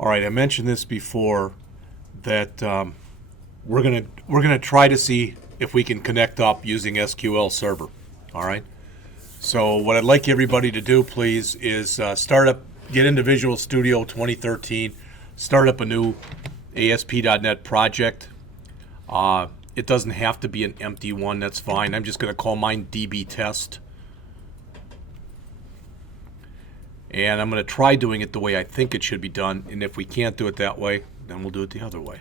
All right, I mentioned this before that we're gonna try to see if we can connect up using SQL Server. All right. So what I'd like everybody to do, please, is get into Visual Studio 2013, start up a new ASP.NET project. It doesn't have to be an empty one. That's fine. I'm just going to call mine DB Test. And I'm going to try doing it the way I think it should be done. And if we can't do it that way, then we'll do it the other way.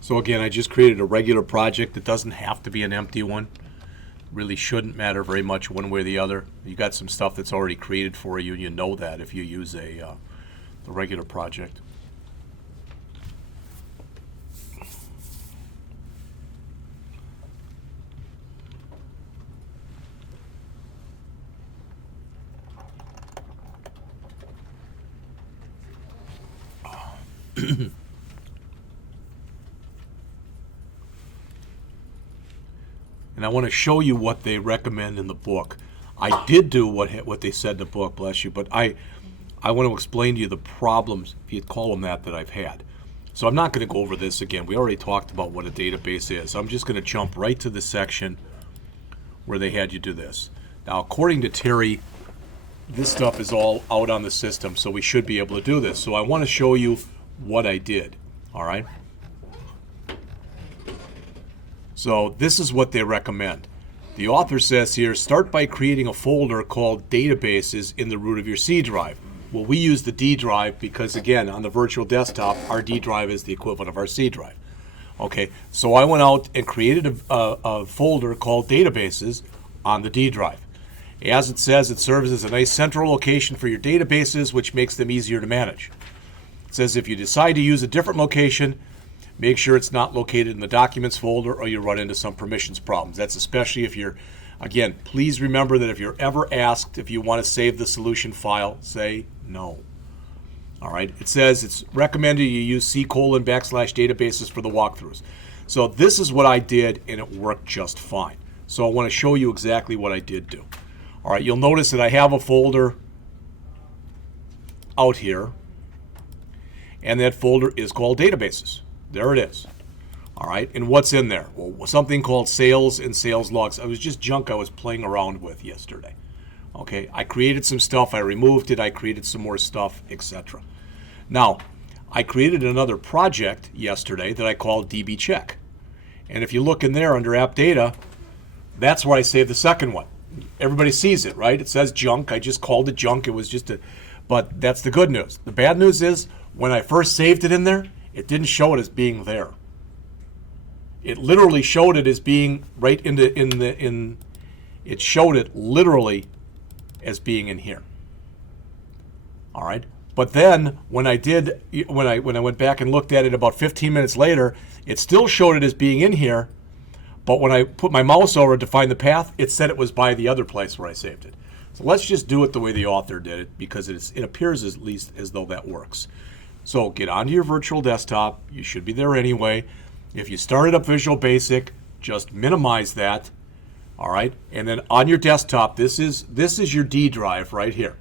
So again, I just created a regular project. It doesn't have to be an empty one. Really shouldn't matter very much one way or the other. You got some stuff that's already created for you, and you know that if you use the regular project. And I want to show you what they recommend in the book. I did do what they said in the book, bless you, but I want to explain to you the problems, if you'd call them that I've had. So I'm not going to go over this again. We already talked about what a database is. I'm just going to jump right to the section where they had you do this. Now, according to Terry, this stuff is all out on the system, so we should be able to do this. So I want to show you what I did, all right? So this is what they recommend. The author says here, start by creating a folder called databases in the root of your C drive. Well, we use the D drive because, again, on the virtual desktop, our D drive is the equivalent of our C drive. Okay, so I went out and created a folder called databases on the D drive. As it says, it serves as a nice central location for your databases, which makes them easier to manage. It says if you decide to use a different location, make sure it's not located in the Documents folder or you run into some permissions problems. That's especially if you're, again, please remember that if you're ever asked if you want to save the solution file, say no. All right, it says it's recommended you use C:\databases for the walkthroughs. So this is what I did and it worked just fine. So I want to show you exactly what I did do. All right, you'll notice that I have a folder out here and that folder is called databases. There it is. All right, and what's in there? Well, something called sales and sales logs. It was just junk I was playing around with yesterday. Okay, I created some stuff, I removed it, I created some more stuff, etc. Now, I created another project yesterday that I called DB Check. And if you look in there under App Data, that's where I saved the second one. Everybody sees it, right? It says junk. I just called it junk. It was just but that's the good news. The bad news is when I first saved it in there, it didn't show it as being there. It literally showed it as being right it showed it literally as being in here. All right. But then when I went back and looked at it about 15 minutes later, it still showed it as being in here. But when I put my mouse over to find the path, it said it was by the other place where I saved it. So let's just do it the way the author did it because it appears at least as though that works. So get onto your virtual desktop. You should be there anyway. If you started up Visual Basic, just minimize that. All right. And then on your desktop, this is your D drive right here.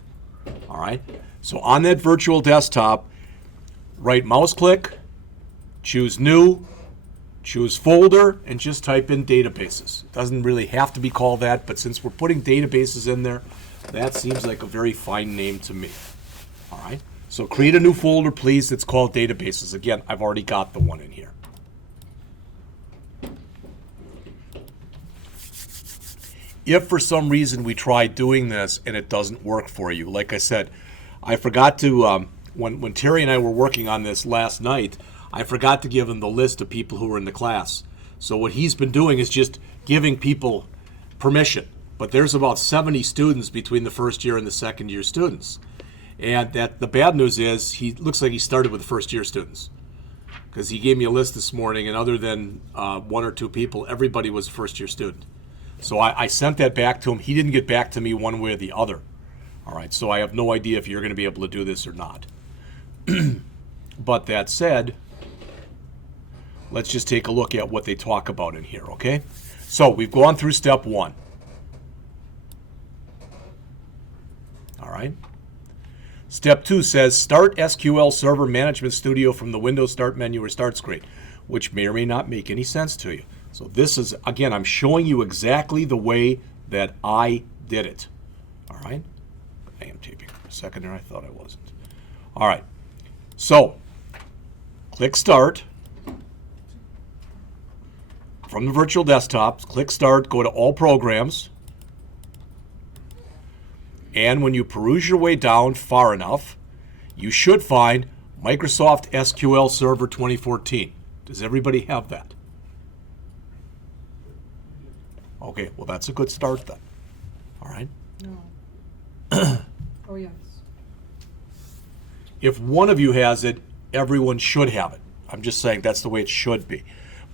All right. So on that virtual desktop, right mouse click, choose New, choose Folder, and just type in Databases. It doesn't really have to be called that, but since we're putting databases in there, that seems like a very fine name to me. All right. So create a new folder, please, that's called Databases. Again, I've already got the one in here. If for some reason we try doing this and it doesn't work for you, like I said, I forgot to, when Terry and I were working on this last night, I forgot to give him the list of people who were in the class. So what he's been doing is just giving people permission. But there's about 70 students between the first year and the second year students. And that the bad news is he looks like he started with the first-year students, because he gave me a list this morning, and other than one or two people, everybody was a first-year student. So I sent that back to him. He didn't get back to me one way or the other. All right, so I have no idea if you're going to be able to do this or not. But that said, let's just take a look at what they talk about in here, okay? So we've gone through step 1. All right. Step 2 says start SQL Server Management Studio from the Windows Start menu or Start screen, which may or may not make any sense to you. So this is, again, I'm showing you exactly the way that I did it. All right. I am taping for a second there. I thought I wasn't. All right. So click Start. From the virtual desktop, click Start, go to All Programs. And when you peruse your way down far enough, you should find Microsoft SQL Server 2014. Does everybody have that? Okay, well, that's a good start then. All right? No. Oh, yes. If one of you has it, everyone should have it. I'm just saying that's the way it should be.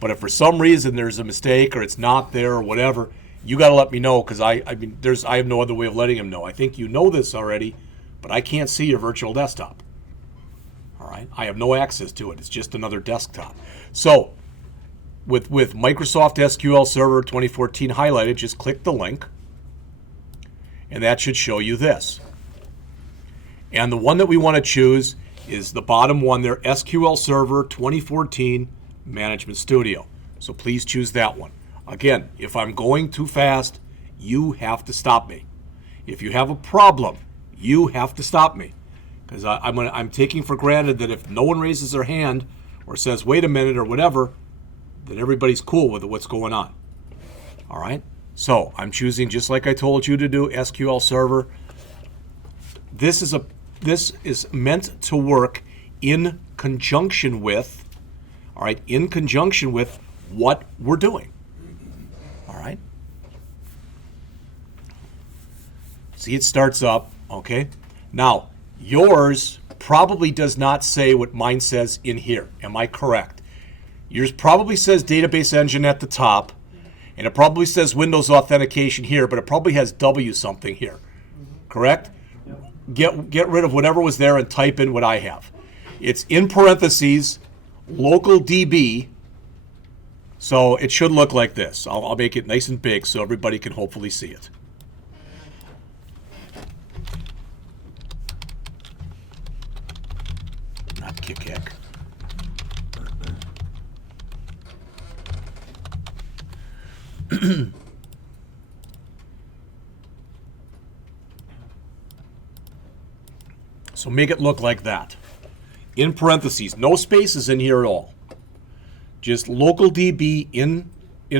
But if for some reason there's a mistake or it's not there or whatever, you got to let me know, because I have no other way of letting him know. I think you know this already, but I can't see your virtual desktop. All right? I have no access to it. It's just another desktop. So with Microsoft SQL Server 2014 highlighted, just click the link, and that should show you this. And the one that we want to choose is the bottom one there, SQL Server 2014 Management Studio. So please choose that one. Again, if I'm going too fast, you have to stop me. If you have a problem, you have to stop me. Because I'm taking for granted that if no one raises their hand or says, wait a minute or whatever, then everybody's cool with what's going on. All right? So I'm choosing, just like I told you to do, SQL Server. This is meant to work in conjunction with, all right, in conjunction with what we're doing. All right? See, it starts up, okay? Now, yours probably does not say what mine says in here. Am I correct? Yours probably says Database Engine at the top, and it probably says Windows Authentication here, but it probably has W something here. Correct? Get rid of whatever was there and type in what I have. It's in parentheses, local DB. So it should look like this. I'll make it nice and big so everybody can hopefully see it. Not kick. So make it look like that. In parentheses, no spaces in here at all. Just local DB in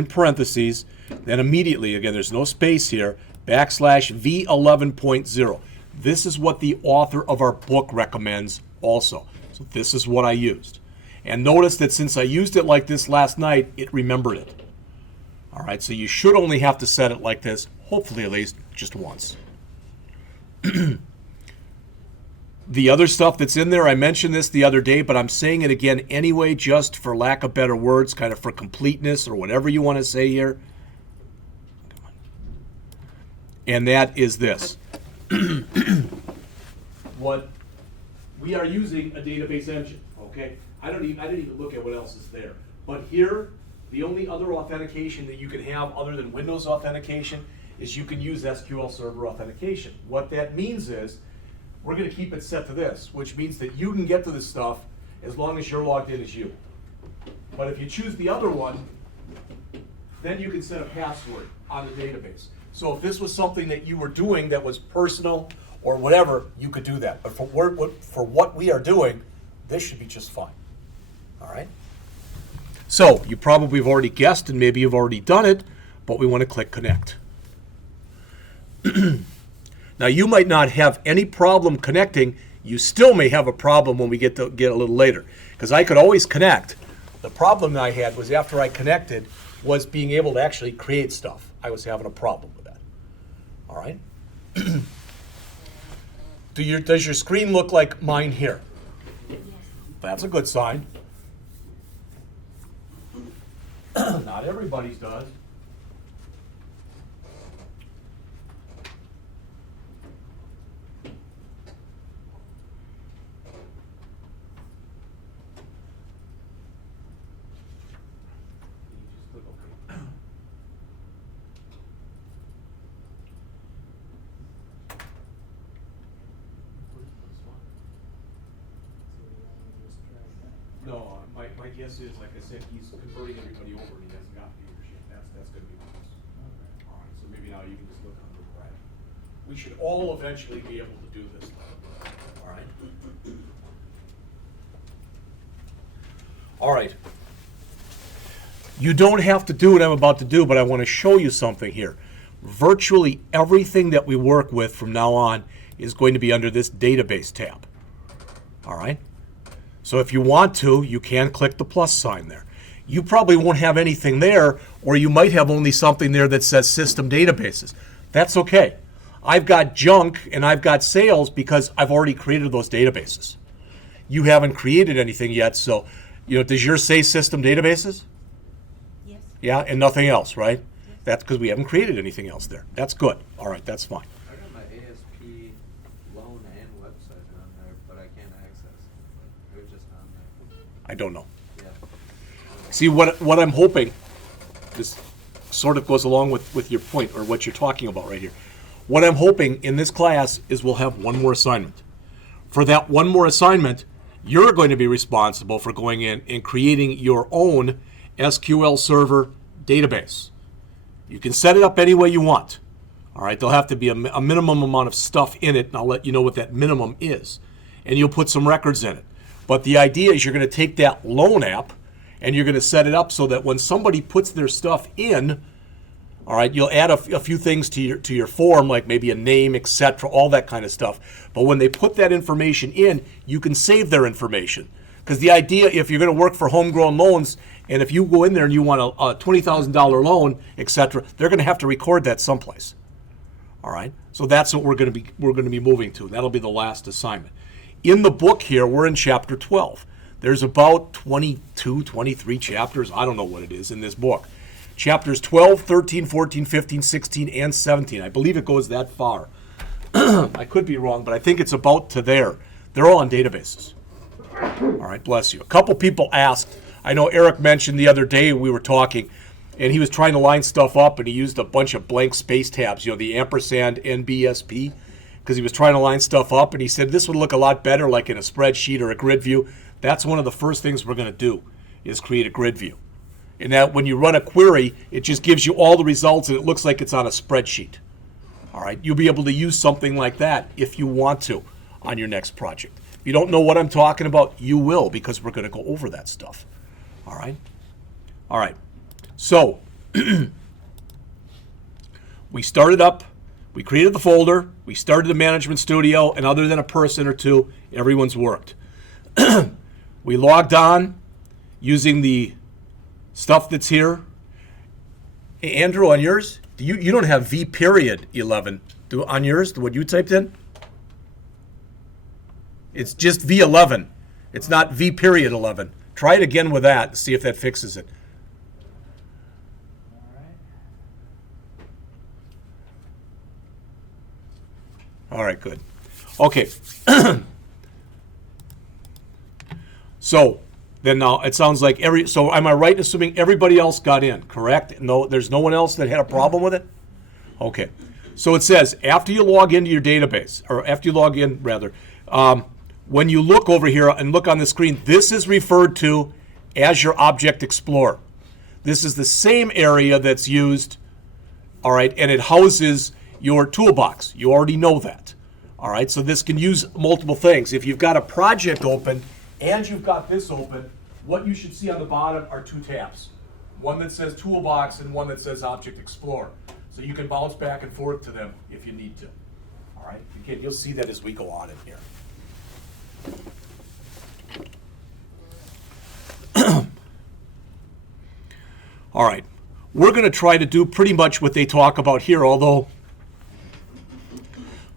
parentheses, then immediately, again, there's no space here, /V11.0. This is what the author of our book recommends also. So this is what I used. And notice that since I used it like this last night, it remembered it. All right, so you should only have to set it like this, hopefully at least just once. The other stuff that's in there, I mentioned this the other day, but I'm saying it again anyway, just for lack of better words, kind of for completeness or whatever you want to say here. And that is this. What we are using a database engine, okay? I didn't even look at what else is there. But here, the only other authentication that you can have other than Windows authentication is you can use SQL Server authentication. What that means is we're going to keep it set to this, which means that you can get to this stuff as long as you're logged in as you. But if you choose the other one, then you can set a password on the database. So if this was something that you were doing that was personal or whatever, you could do that. But for what we are doing, this should be just fine. All right? So you probably have already guessed, and maybe you've already done it, but we want to click Connect. Now, you might not have any problem connecting. You still may have a problem when we get a little later, because I could always connect. The problem that I had was after I connected was being able to actually create stuff. I was having a problem with that. All right? Does your screen look like mine here? That's a good sign. Not everybody's does. No, my guess is, like I said, he's converting everybody over and he hasn't got leadership. That's going to be nice. All right, so maybe now you can just look on the right. We should all eventually be able to do this. All right. All right. You don't have to do what I'm about to do, but I want to show you something here. Virtually everything that we work with from now on is going to be under this database tab. All right. So if you want to, you can click the plus sign there. You probably won't have anything there, or you might have only something there that says system databases. That's okay. I've got junk and I've got sales because I've already created those databases. You haven't created anything yet, so does yours say system databases? Yes. Yeah, and nothing else, right? Yes. That's because we haven't created anything else there. That's good. All right, that's fine. I got my ASP loan and website on there, but I can't access it. They're just on there. I don't know. Yeah. See, what I'm hoping, this sort of goes along with your point, or what you're talking about right here. What I'm hoping in this class is we'll have one more assignment. For that one more assignment, you're going to be responsible for going in and creating your own SQL Server database. You can set it up any way you want. All right, there'll have to be a minimum amount of stuff in it, and I'll let you know what that minimum is. And you'll put some records in it. But the idea is you're going to take that loan app and you're going to set it up so that when somebody puts their stuff in, all right, you'll add a few things to your form, like maybe a name, etc., all that kind of stuff. But when they put that information in, you can save their information. Because the idea, if you're going to work for homegrown loans, and if you go in there and you want a $20,000 loan, etc., they're going to have to record that someplace. All right, so that's what we're going to be moving to. That'll be the last assignment. In the book here, we're in chapter 12. There's about 22, 23 chapters. I don't know what it is in this book. Chapters 12, 13, 14, 15, 16, and 17. I believe it goes that far. I could be wrong, but I think it's about to there. They're all on databases. All right, bless you. A couple people asked. I know Eric mentioned the other day we were talking, and he was trying to line stuff up, and he used a bunch of blank space tabs, the ampersand NBSP, because he was trying to line stuff up, and he said this would look a lot better like in a spreadsheet or a grid view. That's one of the first things we're going to do is create a grid view. And that when you run a query, it just gives you all the results and it looks like it's on a spreadsheet. All right, you'll be able to use something like that if you want to on your next project. If you don't know what I'm talking about, you will, because we're going to go over that stuff. All right? All right. So, we started up, we created the folder, we started the management studio, and other than a person or two, everyone's worked. We logged on using the stuff that's here. Hey, Andrew, on yours, you don't have V period 11. On yours, what you typed in? It's just V11. It's not V period 11. Try it again with that and see if that fixes it. All right, good. Okay. So then now it sounds like so am I right in assuming everybody else got in, correct? No, there's no one else that had a problem with it? Okay. So it says after you log into your database, or after you log in rather, when you look over here and look on the screen, this is referred to as your Object Explorer. This is the same area that's used, all right, and it houses your toolbox. You already know that. All right, so this can use multiple things. If you've got a project open and you've got this open, what you should see on the bottom are two tabs. One that says Toolbox and one that says Object Explorer. So you can bounce back and forth to them if you need to. All right, again, you'll see that as we go on in here. All right, we're going to try to do pretty much what they talk about here, although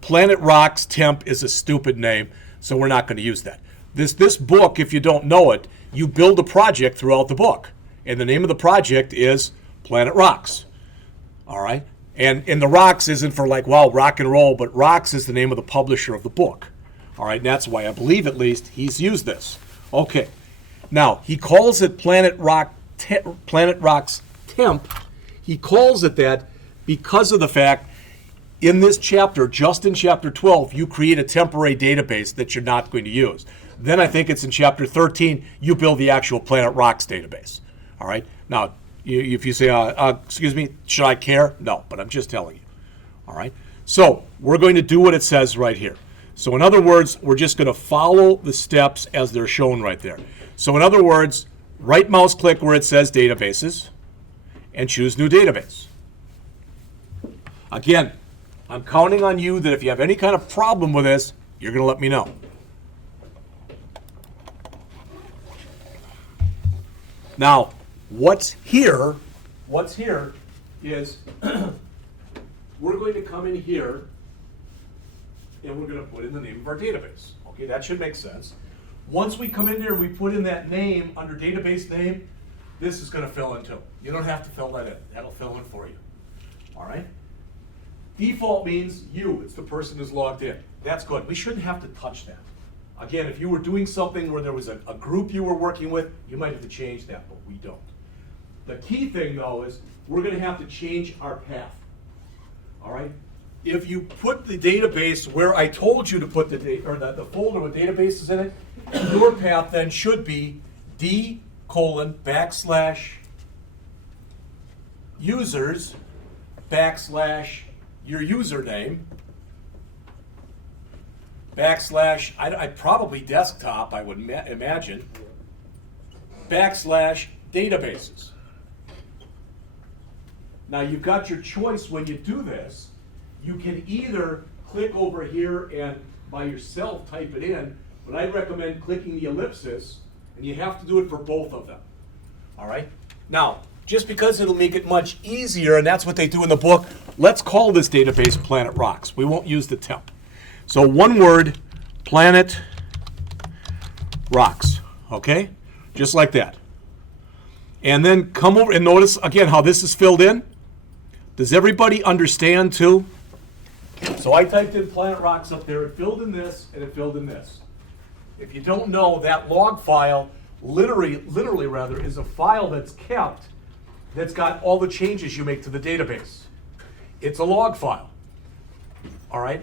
Planet Rocks Temp is a stupid name, so we're not going to use that. This book, if you don't know it, you build a project throughout the book. And the name of the project is Planet Rocks. All right? And the Rocks isn't for like, wow, rock and roll, but Rocks is the name of the publisher of the book. All right? And that's why I believe, at least, he's used this. Okay. Now, he calls it Planet Rocks Temp. He calls it that because of the fact in this chapter, just in chapter 12, you create a temporary database that you're not going to use. Then I think it's in chapter 13, you build the actual Planet Rocks database. All right? Now, if you say, excuse me, should I care? No, but I'm just telling you. All right? So we're going to do what it says right here. So in other words, we're just going to follow the steps as they're shown right there. So in other words, right mouse click where it says databases and choose new database. Again, I'm counting on you that if you have any kind of problem with this, you're going to let me know. Now, what's here is we're going to come in here and we're going to put in the name of our database. Okay, that should make sense. Once we come in there and we put in that name under database name, this is going to fill in too. You don't have to fill that in. That'll fill in for you. All right? Default means you. It's the person who's logged in. That's good. We shouldn't have to touch that. Again, if you were doing something where there was a group you were working with, you might have to change that, but we don't. The key thing, though, is we're going to have to change our path. All right? If you put the database where I told you to put the folder with databases in it, your path then should be d:\users/ your username / I'd probably desktop, I would imagine, / databases. Now you've got your choice when you do this. You can either click over here and by yourself type it in, but I recommend clicking the ellipsis, and you have to do it for both of them. All right? Now, just because it'll make it much easier, and that's what they do in the book, let's call this database Planet Rocks. We won't use the temp. So one word, Planet Rocks, okay? Just like that. And then come over and notice, again, how this is filled in. Does everybody understand, too? So I typed in Planet Rocks up there. It filled in this, and it filled in this. If you don't know, that log file, literally is a file that's kept that's got all the changes you make to the database. It's a log file. All right?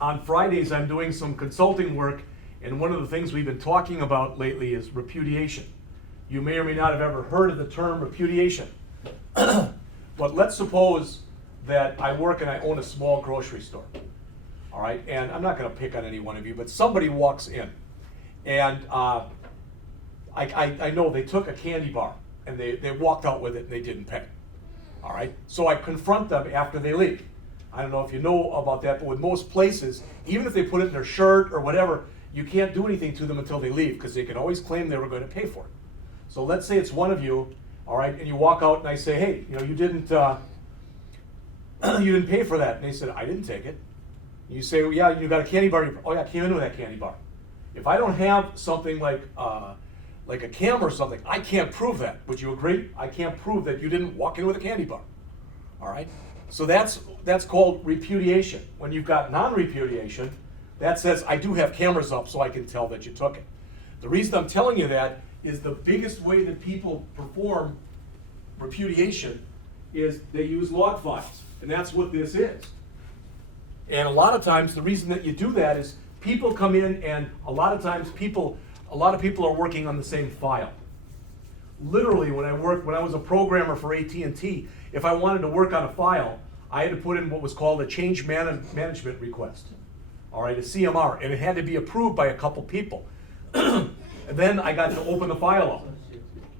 On Fridays, I'm doing some consulting work, and one of the things we've been talking about lately is repudiation. You may or may not have ever heard of the term repudiation. But let's suppose that I work and I own a small grocery store. All right? And I'm not going to pick on any one of you, but somebody walks in. And I know they took a candy bar, and they walked out with it, and they didn't pay. All right? So I confront them after they leave. I don't know if you know about that, but with most places, even if they put it in their shirt or whatever, you can't do anything to them until they leave, because they can always claim they were going to pay for it. So let's say it's one of you, all right, and you walk out and I say, hey, you didn't pay for that. And they said, I didn't take it. And you say, well, yeah, you got a candy bar. Oh yeah, I came in with that candy bar. If I don't have something like a camera or something, I can't prove that. Would you agree? I can't prove that you didn't walk in with a candy bar. All right? So that's called repudiation. When you've got non-repudiation, that says I do have cameras up so I can tell that you took it. The reason I'm telling you that is the biggest way that people perform repudiation is they use log files, and that's what this is. And a lot of times the reason that you do that is people come in, and a lot of times a lot of people are working on the same file. Literally, when I was a programmer for AT&T, if I wanted to work on a file, I had to put in what was called a change management request, all right, a CMR, and it had to be approved by a couple people. And then I got to open the file up.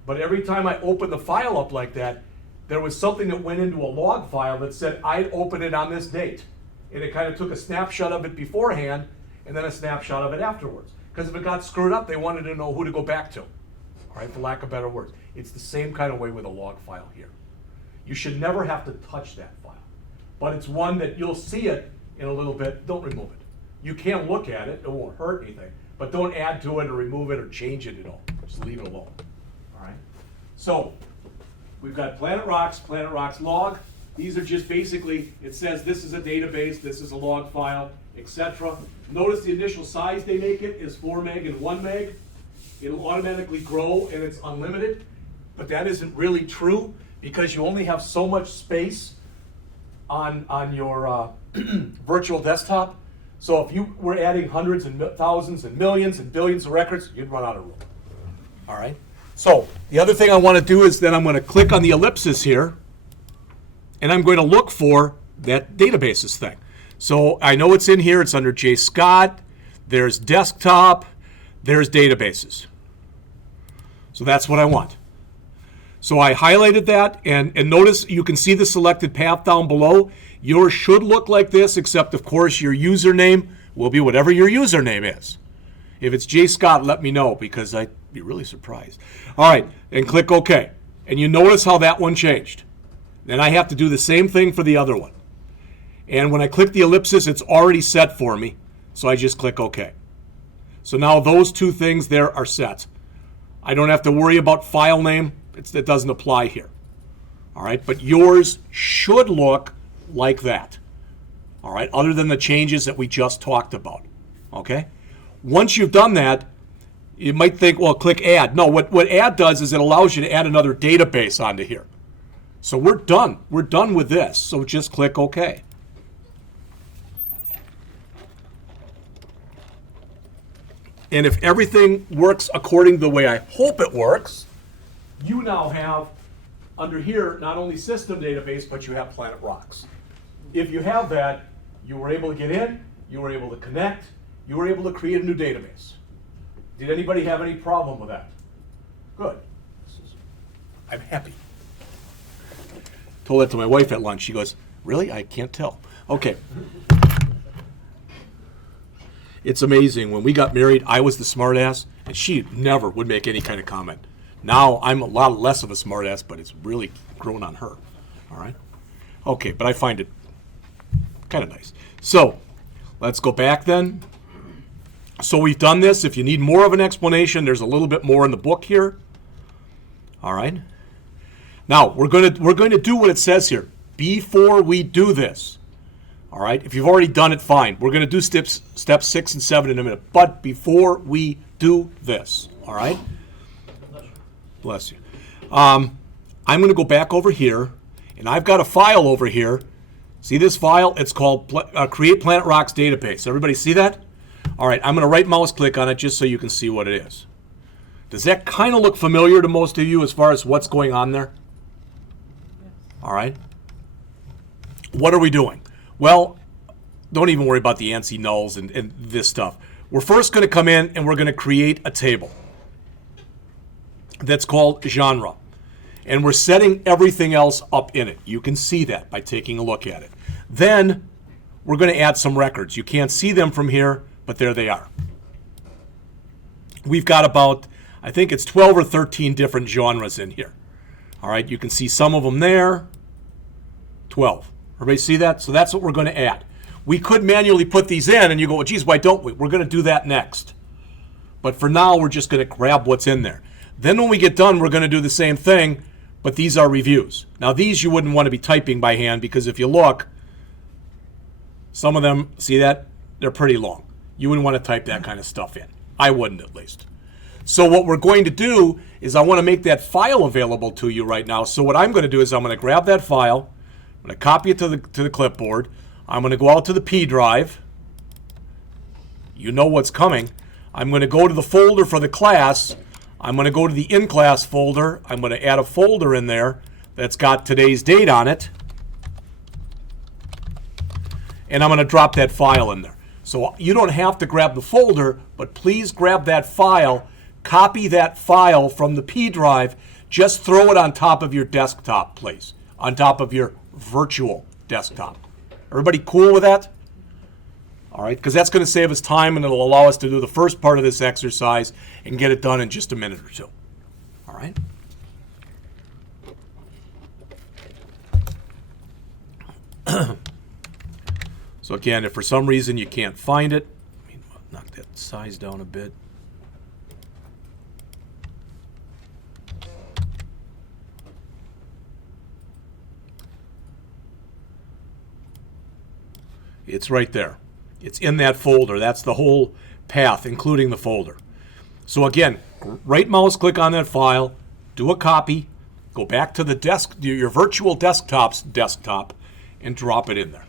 But every time I opened the file up like that, there was something that went into a log file that said I'd open it on this date. And it kind of took a snapshot of it beforehand and then a snapshot of it afterwards. Because if it got screwed up, they wanted to know who to go back to. All right, for lack of better words. It's the same kind of way with a log file here. You should never have to touch that file. but it's one that you'll see it in a little bit. Don't remove it. You can look at it, it won't hurt anything, but don't add to it or remove it or change it at all. Just leave it alone. All right? So, we've got Planet Rocks log. These are just basically, it says this is a database, this is a log file, etc. Notice the initial size they make it is 4 meg and 1 meg. It'll automatically grow and it's unlimited, but that isn't really true because you only have so much space on your virtual desktop. So if you were adding hundreds and thousands and millions and billions of records, you'd run out of room. All right? So the other thing I want to do is then I'm going to click on the ellipsis here, and I'm going to look for that databases thing. So I know it's in here. It's under J. Scott. There's desktop. There's databases. So that's what I want. So I highlighted that, and notice you can see the selected path down below. Yours should look like this, except of course your username will be whatever your username is. If it's J. Scott, let me know because I'd be really surprised. All right, and click OK. And you notice how that one changed. Then I have to do the same thing for the other one. And when I click the ellipsis, it's already set for me, so I just click OK. So now those two things there are set. I don't have to worry about file name. It doesn't apply here. All right, but yours should look like that. All right, other than the changes that we just talked about. Okay? Once you've done that, you might think, well, click add. No, what add does is it allows you to add another database onto here. So we're done. We're done with this. So just click OK. And if everything works according to the way I hope it works, you now have under here not only system database, but you have Planet Rocks. If you have that, you were able to get in, you were able to connect, you were able to create a new database. Did anybody have any problem with that? Good. I'm happy. Told that to my wife at lunch. She goes, really? I can't tell. Okay. It's amazing. When we got married, I was the smartass, and she never would make any kind of comment. Now I'm a lot less of a smartass, but it's really grown on her. All right? Okay, but I find it kind of nice. So let's go back then. So we've done this. If you need more of an explanation, there's a little bit more in the book here. All right? Now, we're going to do what it says here. Before we do this, all right? If you've already done it, fine. We're going to do steps 6 and 7 in a minute. But before we do this, all right? Bless you. I'm going to go back over here, and I've got a file over here. See this file? It's called Create Planet Rocks Database. Everybody see that? All right, I'm going to right mouse click on it just so you can see what it is. Does that kind of look familiar to most of you as far as what's going on there? All right. What are we doing? Well, don't even worry about the ANSI nulls and this stuff. We're first going to come in and we're going to create a table that's called genre. And we're setting everything else up in it. You can see that by taking a look at it. Then we're going to add some records. You can't see them from here, but there they are. We've got about, I think it's 12 or 13 different genres in here. All right, you can see some of them there. 12. Everybody see that? So that's what we're going to add. We could manually put these in, and you go, well, geez, why don't we? We're going to do that next. But for now, we're just going to grab what's in there. Then when we get done, we're going to do the same thing, but these are reviews. Now, these you wouldn't want to be typing by hand because if you look, some of them, see that? They're pretty long. You wouldn't want to type that kind of stuff in. I wouldn't, at least. So what we're going to do is I want to make that file available to you right now. So what I'm going to do is I'm going to grab that file. I'm going to copy it to the clipboard. I'm going to go out to the P drive. You know what's coming. I'm going to go to the folder for the class. I'm going to go to the in-class folder. I'm going to add a folder in there that's got today's date on it. And I'm going to drop that file in there. So you don't have to grab the folder, but please grab that file, copy that file from the P drive, just throw it on top of your desktop, please, on top of your virtual desktop. Everybody cool with that? All right, because that's going to save us time and it'll allow us to do the first part of this exercise and get it done in just a minute or two. All right? So again, if for some reason you can't find it, let me knock that size down a bit. It's right there. It's in that folder. That's the whole path, including the folder. So again, right mouse click on that file, do a copy, go back to the desk, your virtual desktop's desktop, and drop it in there.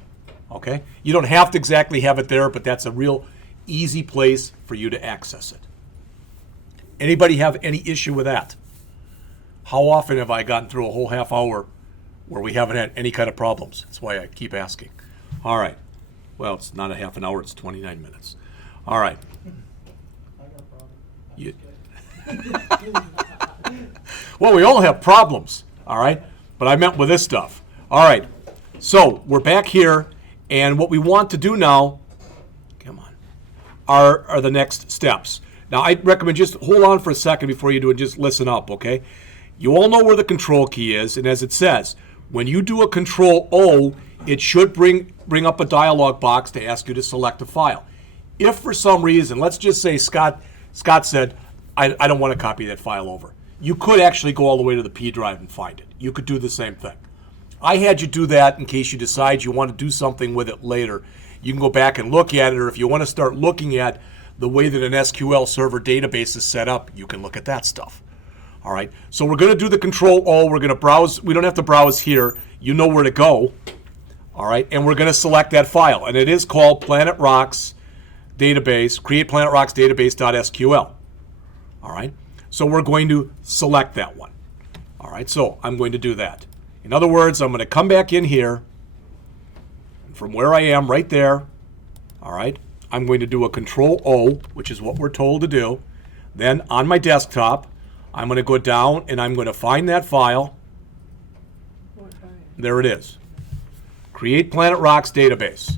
Okay? You don't have to exactly have it there, but that's a real easy place for you to access it. Anybody have any issue with that? How often have I gotten through a whole half hour where we haven't had any kind of problems? That's why I keep asking. All right. Well, it's not a half an hour, it's 29 minutes. All right. I got a problem. Well, we all have problems, all right? But I meant with this stuff. All right. So we're back here, and what we want to do now, come on, are the next steps. Now, I recommend just hold on for a second before you do it. Just listen up, okay? You all know where the control key is, and as it says, when you do a Control O, it should bring up a dialog box to ask you to select a file. If for some reason, let's just say Scott said, I don't want to copy that file over. You could actually go all the way to the P drive and find it. You could do the same thing. I had you do that in case you decide you want to do something with it later. You can go back and look at it, or if you want to start looking at the way that an SQL Server database is set up, you can look at that stuff. All right, so we're going to do the Control O. We're going to browse. We don't have to browse here. You know where to go. All right, and we're going to select that file, and it is called Planet Rocks Database, create Planet Rocks Database.sql. All right, so we're going to select that one. All right, so I'm going to do that. In other words, I'm going to come back in here, and from where I am right there, all right, I'm going to do a Control O, which is what we're told to do. Then on my desktop, I'm going to go down and I'm going to find that file. There it is. Create Planet Rocks Database.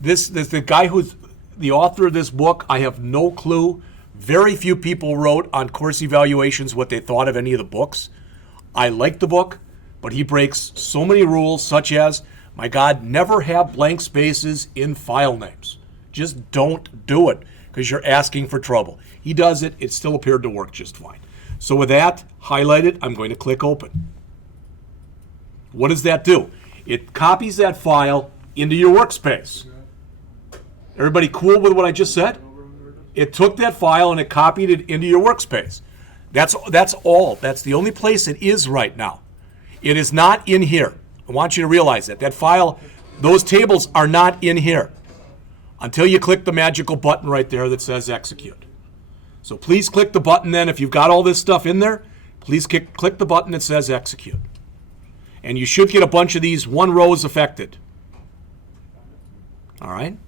This the guy who's the author of this book, I have no clue. Very few people wrote on course evaluations what they thought of any of the books. I like the book, but he breaks so many rules, such as, my God, never have blank spaces in file names. Just don't do it, because you're asking for trouble. He does it. It still appeared to work just fine. So with that highlighted, I'm going to click Open. What does that do? It copies that file into your workspace. Everybody cool with what I just said? It took that file and it copied it into your workspace. That's all. That's the only place it is right now. It is not in here. I want you to realize that. That file, those tables are not in here until you click the magical button right there that says Execute. So please click the button then. If you've got all this stuff in there, please click the button that says Execute. And you should get a bunch of these one rows affected. All right?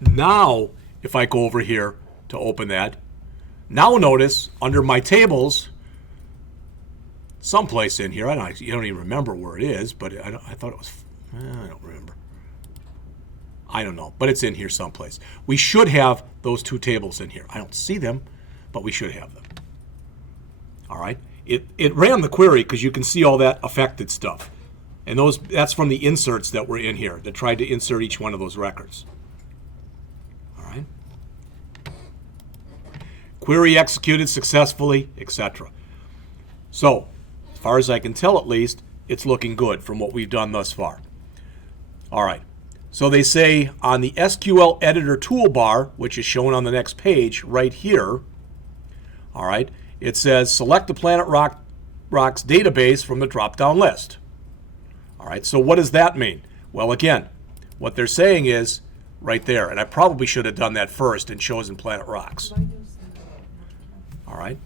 Now, if I go over here to open that, now notice under my tables, someplace in here, you don't even remember where it is, but I thought it was, I don't remember. I don't know, but it's in here someplace. We should have those two tables in here. I don't see them, but we should have them. All right? It ran the query because you can see all that affected stuff. And that's from the inserts that were in here that tried to insert each one of those records. All right? Query executed successfully, etc. So, as far as I can tell at least, it's looking good from what we've done thus far. All right. So they say on the SQL Editor toolbar, which is shown on the next page right here, all right, it says select the Planet Rocks database from the drop-down list. All right, so what does that mean? Well, again, what they're saying is right there, and I probably should have done that first and chosen Planet Rocks. All right.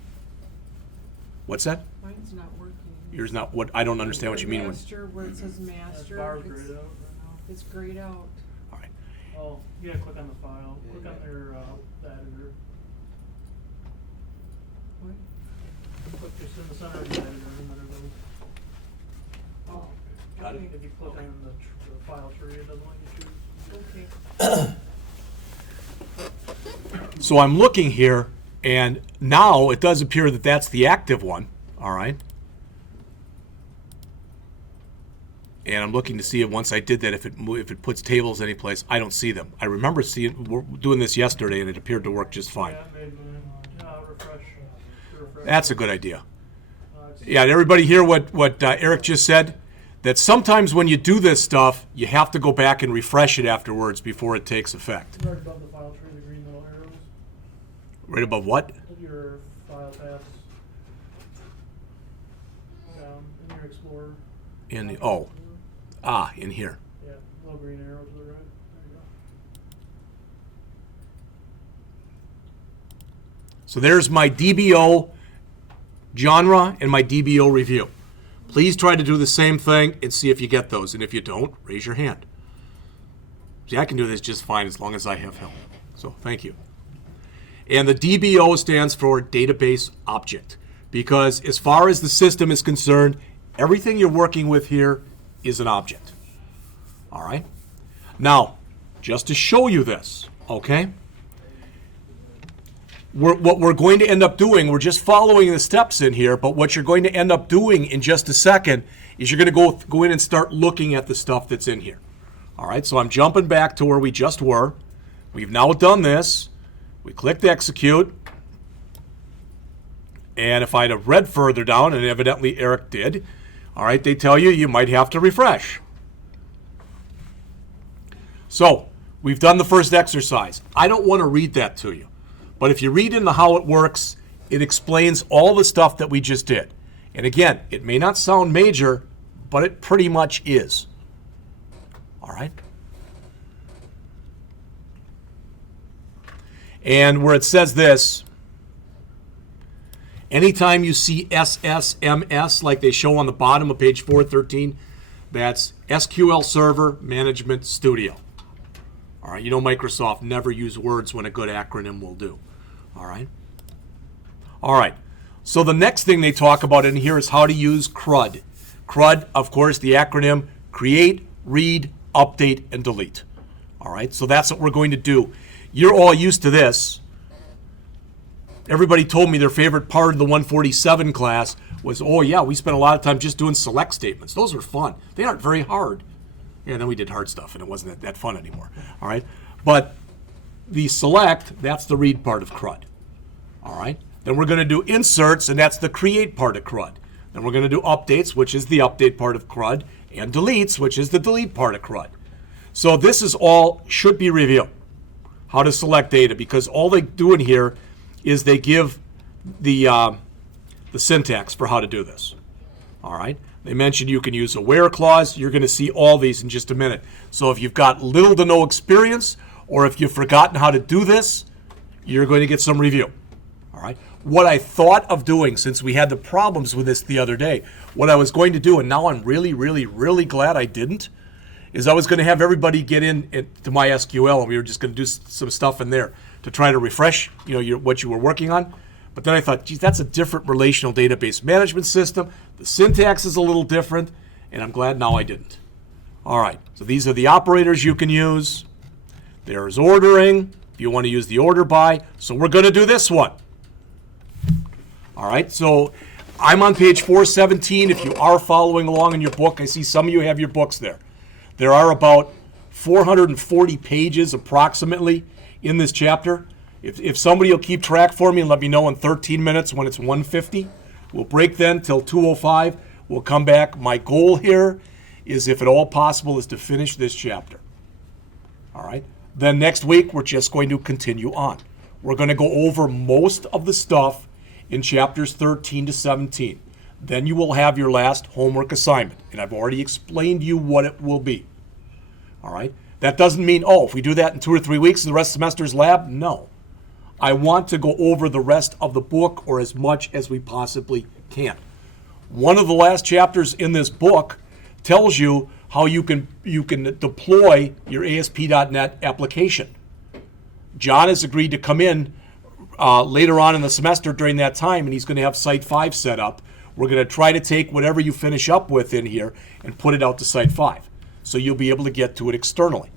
What's that? Mine's not working. Yours not? What? I don't understand what you mean. Master, where it says master, Bar's grayed out. it's grayed out. All right. Oh, you gotta click on the file. Yeah, Click on yeah. their the editor. What? Click just in the center of the editor and then it'll. Oh, Got it. okay. If you click on the file tree, it doesn't let you choose. Okay. So I'm looking here, and now it does appear that that's the active one. All right. And I'm looking to see if once I did that, if it puts tables any place, I don't see them. I remember doing this yesterday, and it appeared to work just fine. Yeah, maybe, refresh. That's a good idea. It's- Yeah, did everybody hear what Eric just said? That sometimes when you do this stuff, you have to go back and refresh it afterwards before it takes effect. Right above the file tree, the green little arrows, Right above what? your file tabs. Down in your Explorer. In here. Yeah, little green arrow to the right. There you go. So there's my DBO genre and my DBO review. Please try to do the same thing and see if you get those. And if you don't, raise your hand. See, I can do this just fine as long as I have help. So thank you. And the DBO stands for Database Object, because as far as the system is concerned, everything you're working with here is an object. All right? Now, just to show you this, okay? What we're going to end up doing, we're just following the steps in here, but what you're going to end up doing in just a second is you're going to go in and start looking at the stuff that's in here. All right, so I'm jumping back to where we just were. We've now done this. We clicked execute. And if I'd have read further down, and evidently Eric did, all right, they tell you might have to refresh. So we've done the first exercise. I don't want to read that to you. But if you read into how it works, it explains all the stuff that we just did. And again, it may not sound major, but it pretty much is. All right? And where it says this, anytime you see SSMS like they show on the bottom of page 413, that's SQL Server Management Studio. All right, you know Microsoft never use words when a good acronym will do. All right. All right. So the next thing they talk about in here is how to use CRUD. CRUD, of course, the acronym Create, Read, Update, and Delete. All right. So that's what we're going to do. You're all used to this. Everybody told me their favorite part of the 147 class was, oh yeah, we spent a lot of time just doing select statements. Those were fun. They aren't very hard. Yeah, then we did hard stuff, and it wasn't that fun anymore. All right. But the select, that's the read part of CRUD. All right. Then we're going to do inserts, and that's the create part of CRUD. Then we're going to do updates, which is the update part of CRUD, and deletes, which is the delete part of CRUD. So this is all should be reviewed. How to select data, because all they do in here is they give the syntax for how to do this. All right. They mentioned you can use a where clause. You're going to see all these in just a minute. So if you've got little to no experience, or if you've forgotten how to do this, you're going to get some review. All right. What I thought of doing, since we had the problems with this the other day, what I was going to do, and now I'm really, really, really glad I didn't, is I was going to have everybody get in to MySQL, and we were just going to do some stuff in there to try to refresh, what you were working on. But then I thought, geez, that's a different relational database management system. The syntax is a little different, and I'm glad now I didn't. All right, so these are the operators you can use. There's ordering, if you want to use the order by. So we're going to do this one. All right, so I'm on page 417. If you are following along in your book, I see some of you have your books there. There are about 440 pages approximately in this chapter. If somebody will keep track for me and let me know in 13 minutes when it's 150, we'll break then till 2:05. We'll come back. My goal here is, if at all possible, is to finish this chapter. All right? Then next week, we're just going to continue on. We're going to go over most of the stuff in chapters 13 to 17. Then you will have your last homework assignment, and I've already explained to you what it will be. All right? That doesn't mean, if we do that in 2 or 3 weeks, the rest of the semester's lab. No. I want to go over the rest of the book, or as much as we possibly can. One of the last chapters in this book tells you how you can deploy your ASP.NET application. John has agreed to come in later on in the semester during that time, and he's going to have Site 5 set up. We're going to try to take whatever you finish up with in here and put it out to Site 5. So you'll be able to get to it externally.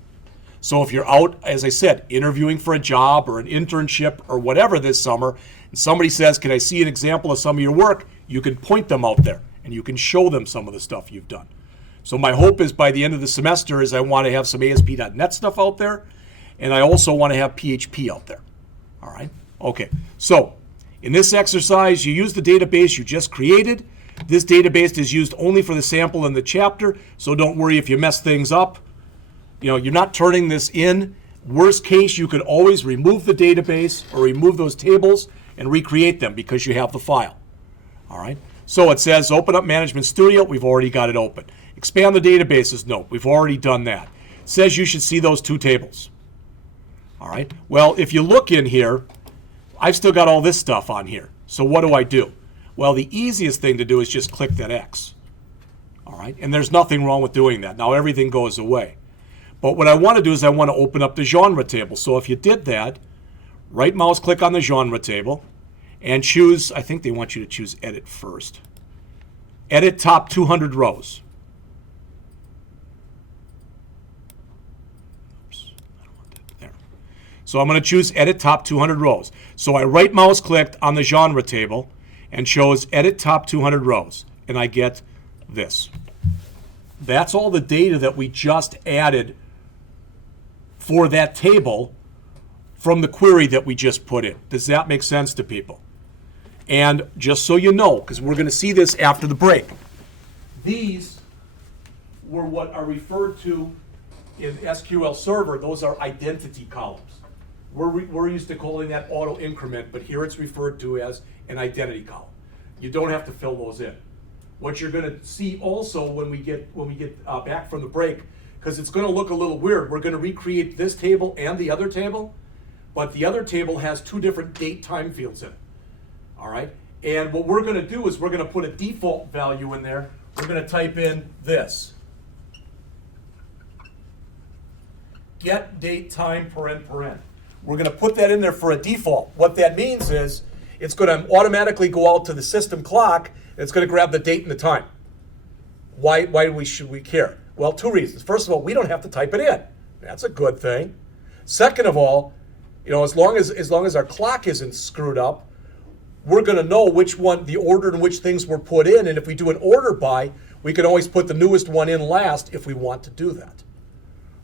So if you're out, as I said, interviewing for a job or an internship or whatever this summer, and somebody says, can I see an example of some of your work, you can point them out there and you can show them some of the stuff you've done. So my hope is by the end of the semester is I want to have some ASP.NET stuff out there, and I also want to have PHP out there. All right? Okay, so in this exercise, you use the database you just created. This database is used only for the sample in the chapter, so don't worry if you mess things up. You know, you're not turning this in. Worst case, you could always remove the database or remove those tables and recreate them because you have the file. All right? So it says open up Management Studio. We've already got it open. Expand the databases. No, we've already done that. It says you should see those two tables. All right? Well, if you look in here, I've still got all this stuff on here. So what do? Well, the easiest thing to do is just click that X. All right? And there's nothing wrong with doing that. Now everything goes away. But what I want to do is I want to open up the genre table. So if you did that, right mouse click on the genre table and choose, I think they want you to choose edit first. Edit top 200 rows. Oops, I don't want that there. So I'm going to choose edit top 200 rows. So I right mouse clicked on the genre table and chose edit top 200 rows. And I get this. That's all the data that we just added for that table from the query that we just put in. Does that make sense to people? And just so you know, because we're going to see this after the break, these were what are referred to in SQL Server. Those are identity columns. We're used to calling that auto increment, but here it's referred to as an identity column. You don't have to fill those in. What you're going to see also when we get back from the break, because it's going to look a little weird, we're going to recreate this table and the other table, but the other table has two different date time fields in it. All right? And what we're going to do is we're going to put a default value in there. We're going to type in this. Get date time paren. We're going to put that in there for a default. What that means is it's going to automatically go out to the system clock, and it's going to grab the date and the time. Why should we care? Well, two reasons. First of all, we don't have to type it in. That's a good thing. Second of all, you know, as long as our clock isn't screwed up, we're going to know which one, the order in which things were put in, and if we do an order by, we can always put the newest one in last if we want to do that.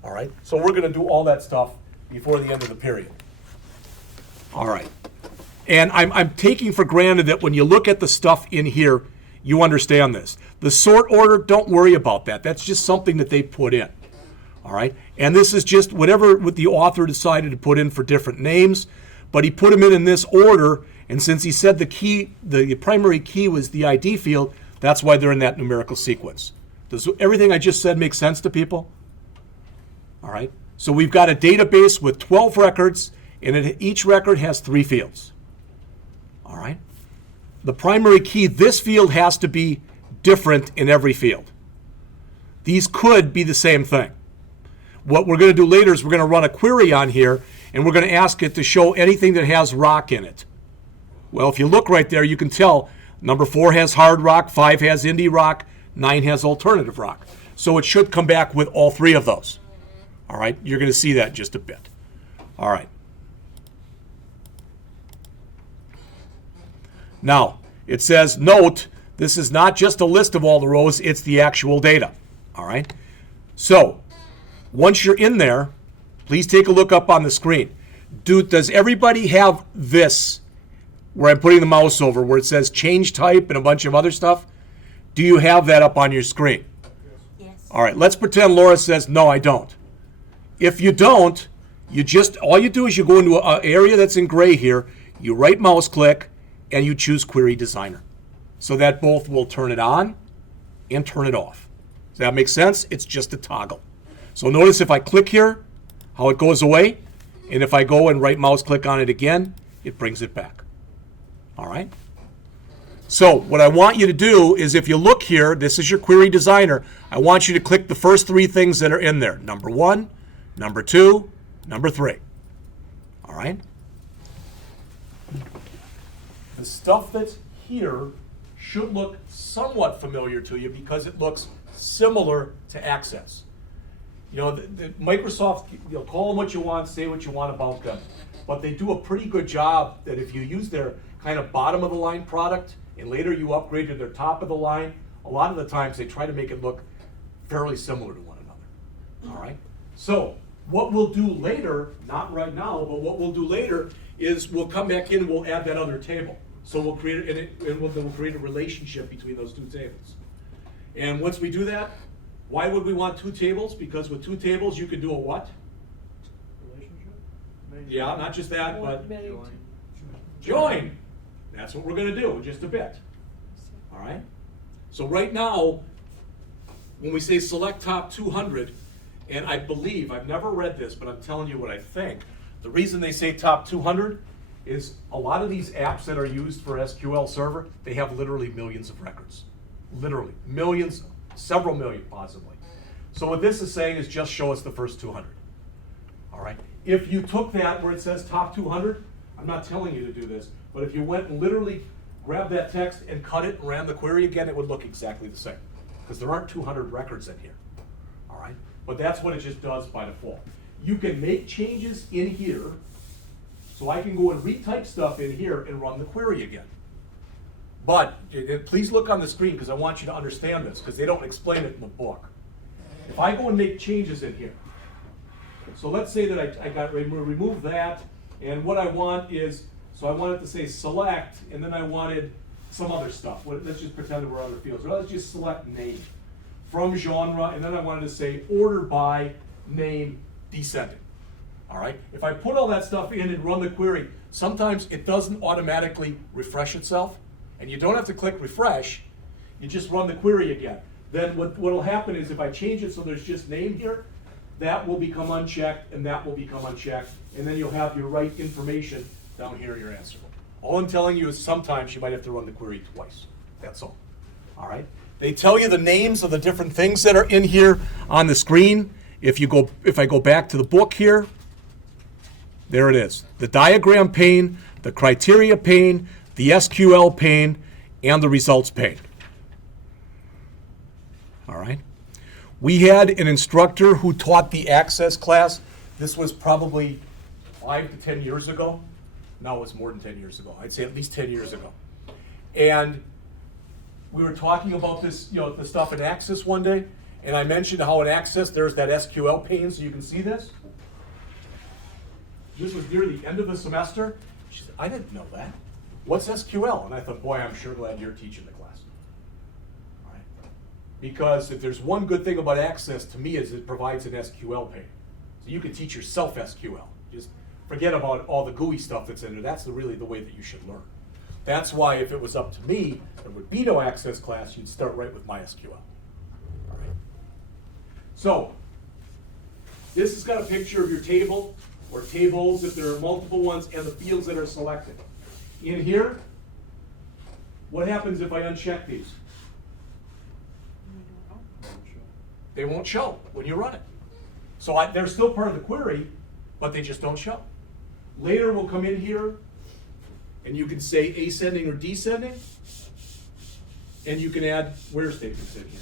All right? So we're going to do all that stuff before the end of the period. All right. And I'm taking for granted that when you look at the stuff in here, you understand this. The sort order, don't worry about that. That's just something that they put in. All right? And this is just whatever the author decided to put in for different names, but he put them in this order, and since he said the primary key was the ID field, that's why they're in that numerical sequence. Does everything I just said make sense to people? All right? So we've got a database with 12 records, and each record has 3 fields. All right? The primary key, this field has to be different in every field. These could be the same thing. What we're going to do later is we're going to run a query on here, and we're going to ask it to show anything that has rock in it. Well, if you look right there, you can tell number 4 has hard rock, 5 has indie rock, 9 has alternative rock. So it should come back with all 3 of those. All right? You're going to see that in just a bit. All right. Now, it says, note, this is not just a list of all the rows, it's the actual data. All right? So, once you're in there, please take a look up on the screen. Does everybody have this, where I'm putting the mouse over, where it says change type and a bunch of other stuff? Do you have that up on your screen? Yes. All right, let's pretend Laura says, no, I don't. If you don't, all you do is you go into an area that's in gray here, you right mouse click, and you choose Query Designer. So that both will turn it on and turn it off. Does that make sense? It's just a toggle. So notice if I click here, how it goes away, and if I go and right mouse click on it again, it brings it back. All right? So what I want you to do is if you look here, this is your Query Designer, I want you to click the first 3 things that are in there. Number 1, number 2, number 3. All right? The stuff that's here should look somewhat familiar to you because it looks similar to Access. You know, the Microsoft, call them what you want, say what you want about them, but they do a pretty good job that if you use their kind of bottom of the line product and later you upgrade to their top of the line, a lot of the times they try to make it look fairly similar to one another. All right? So what we'll do later, not right now, but what we'll do later is we'll come back in and we'll add that other table. So we'll create we'll create a relationship between those two tables. And once we do that, why would we want two tables? Because with two tables you could do a what? Relationship? Yeah, not just that, but Many- join. That's what we're gonna do in just a bit. All right? So right now, when we say select top 200, and I believe, I've never read this, but I'm telling you what I think. The reason they say top 200 is a lot of these apps that are used for SQL Server, they have literally millions of records. Literally, millions, several million possibly. So what this is saying is just show us the first 200. All right? If you took that where it says top 200, I'm not telling you to do this, but if you went and literally grabbed that text and cut it and ran the query again, it would look exactly the same. Because there aren't 200 records in here. All right? But that's what it just does by default. You can make changes in here, so I can go and retype stuff in here and run the query again. But please look on the screen because I want you to understand this, because they don't explain it in the book. If I go and make changes in here, so let's say that I got remove that, and what I want is, so I want it to say select, and then I wanted some other stuff. Let's just pretend there were other fields. Or let's just select name from genre, and then I wanted to say order by name descending. All right? If I put all that stuff in and run the query, sometimes it doesn't automatically refresh itself, and you don't have to click refresh, you just run the query again. Then what will happen is if I change it so there's just name here, that will become unchecked, and that will become unchecked, and then you'll have your right information down here in your answer. All I'm telling you is sometimes you might have to run the query twice. That's all. All right? They tell you the names of the different things that are in here on the screen. If I go back to the book here, there it is. The diagram pane, the criteria pane, the SQL pane, and the results pane. All right? We had an instructor who taught the Access class. This was probably 5 to 10 years ago. No, it was more than 10 years ago. I'd say at least 10 years ago. And we were talking about this, the stuff in Access one day, and I mentioned how in Access there's that SQL pane, so you can see this. This was near the end of the semester. She said, I didn't know that. What's SQL? And I thought, boy, I'm sure glad you're teaching the class. All right? Because if there's one good thing about Access to me is it provides an SQL pane. So you can teach yourself SQL. Just forget about all the GUI stuff that's in there. That's really the way that you should learn. That's why if it was up to me, there would be no Access class. You'd start right with MySQL. All right. So this has got a picture of your table, or tables if there are multiple ones, and the fields that are selected. In here, what happens if I uncheck these? They won't show when you run it. So they're still part of the query, but they just don't show. Later we'll come in here, and you can say ascending or descending, and you can add where statements in here.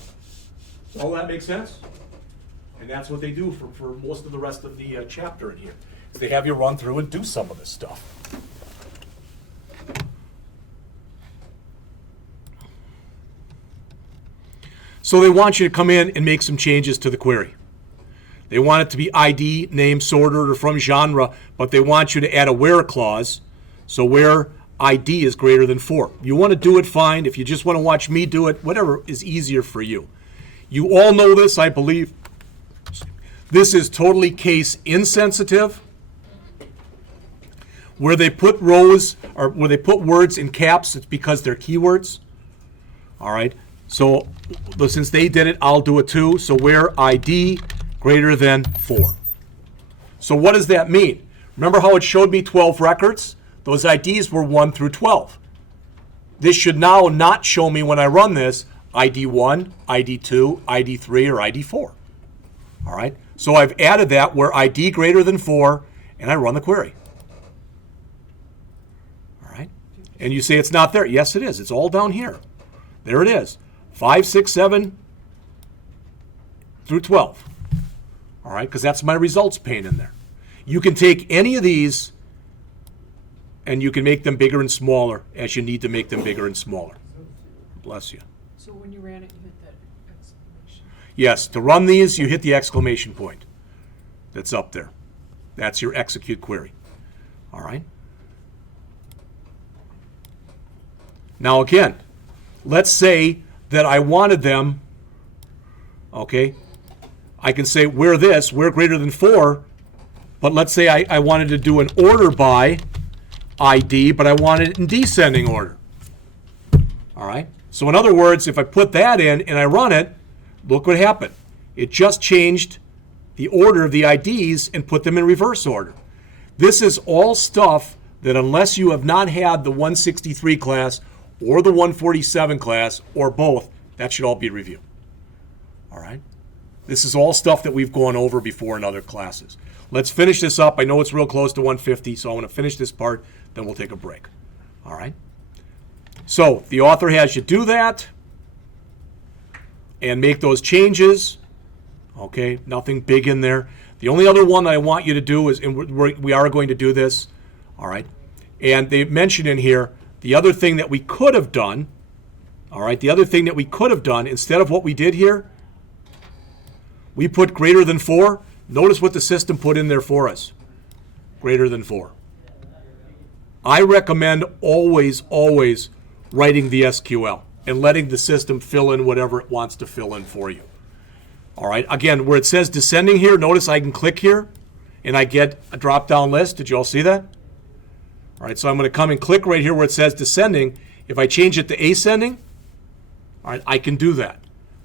Does all that make sense? And that's what they do for most of the rest of the chapter in here. Is they have you run through and do some of this stuff. So they want you to come in and make some changes to the query. They want it to be ID, name, sorted, or from genre, but they want you to add a where clause, so where ID is greater than 4. You want to do it, fine. If you just want to watch me do it, whatever is easier for you. You all know this, I believe. This is totally case insensitive. Where they put rows, or where they put words in caps, it's because they're keywords. All right, so since they did it, I'll do it too. So where ID greater than 4. So what does that mean? Remember how it showed me 12 records? Those IDs were 1 through 12. This should now not show me when I run this ID 1, ID 2, ID 3, or ID 4. All right, so I've added that where ID greater than 4, and I run the query. All right, and you say it's not there. Yes, it is. It's all down here. There it is. 5, 6, 7 through 12. All right, because that's my results pane in there. You can take any of these and you can make them bigger and smaller as you need to make them bigger and smaller. Bless you. So when you ran it, you hit that exclamation. Yes, to run these, you hit the exclamation point that's up there. That's your execute query. All right? Now again, let's say that I wanted them, okay, I can say where greater than 4, but let's say I wanted to do an order by ID, but I want it in descending order. All right? So in other words, if I put that in and I run it, look what happened. It just changed the order of the IDs and put them in reverse order. This is all stuff that unless you have not had the 163 class or the 147 class or both, that should all be reviewed. All right? This is all stuff that we've gone over before in other classes. Let's finish this up. I know it's real close to 150, so I want to finish this part, then we'll take a break. All right? So the author has you do that and make those changes. Okay, nothing big in there. The only other one that I want you to do is, and we are going to do this, all right? And they mentioned in here the other thing that we could have done, all right? The other thing that we could have done, instead of what we did here, we put greater than 4. Notice what the system put in there for us. Greater than 4. I recommend always writing the SQL and letting the system fill in whatever it wants to fill in for you. All right, again, where it says descending here, notice I can click here and I get a drop-down list. Did you all see that? All right, so I'm going to come and click right here where it says descending. If I change it to ascending, all right, I can do that.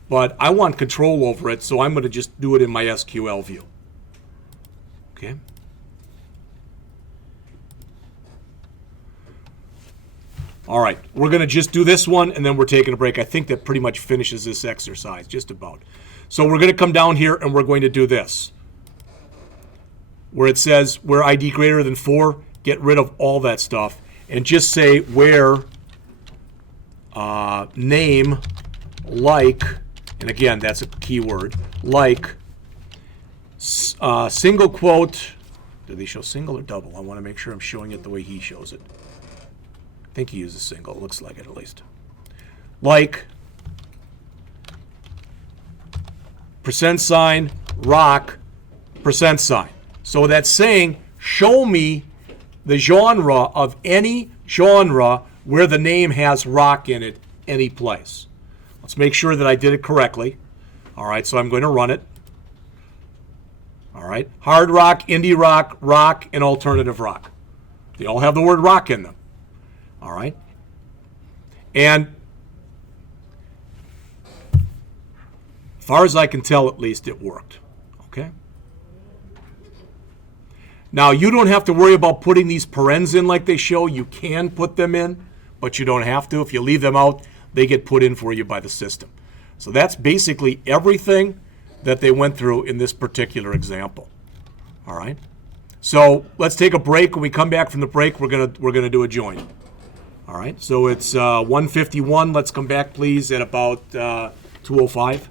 But I want control over it, so I'm going to just do it in my SQL view. Okay. All right, we're going to just do this one, and then we're taking a break. I think that pretty much finishes this exercise, just about. So we're going to come down here, and we're going to do this. Where it says, where ID greater than 4, get rid of all that stuff, and just say where name like, and again, that's a keyword, like single quote. Do they show single or double? I want to make sure I'm showing it the way he shows it. I think he uses single. It looks like it at least. Like %, rock, %. So that's saying show me the genre of any genre where the name has rock in it any place. Let's make sure that I did it correctly. All right, so I'm going to run it. All right, hard rock, indie rock, rock, and alternative rock. They all have the word rock in them. All right, and as far as I can tell, at least it worked. Okay. Now you don't have to worry about putting these parens in like they show. You can put them in, but you don't have to. If you leave them out, they get put in for you by the system. So that's basically everything that they went through in this particular example. All right. So let's take a break. When we come back from the break, we're gonna do a join. All right. So it's 1:51. Let's come back, please, at about 2:05.